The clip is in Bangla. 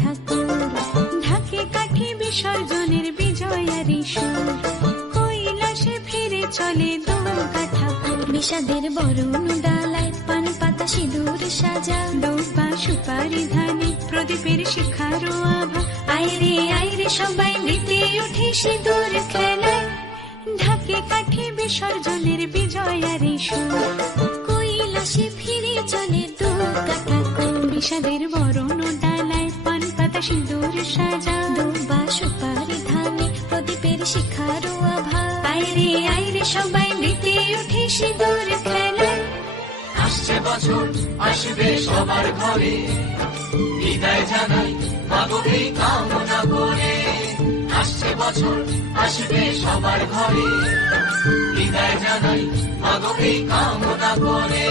ঠাকুর, ঢাকে কাঠি বিসর্জনের বিজয়ারি সুর, কৈলাসে ফিরে চলে দুর্গা ঠাকুর। বিষাদের বরণ ডালায় পান পাতা সিঁদুর সাজা, দৌপা সুপারি ধানে প্রদীপের শিখারো আভা। আইরে সবাই মেতে উঠে সিঁদুর খেলায়, ঢাকে কাঠি বিসর্জনের বিজয়ারি সুর, কৈলাসে ফিরে চলে দুর্গা ঠাকুর। বিষাদের বরণ ডালায় পান পাতা সিঁদুর সাজা, দৌপা সুপারি ধানে প্রদীপের শিখারো আভা। আইরে সবাই মেতে উঠে সিঁদুর খেলায়। আসছে বছর আসবে সবার ঘরে, বিদায় জানাই মাগোকে কামনা করে। আসছে বছর আসবে সবার ঘরে, বিদায় জানাই মাগোকে কামনা করে।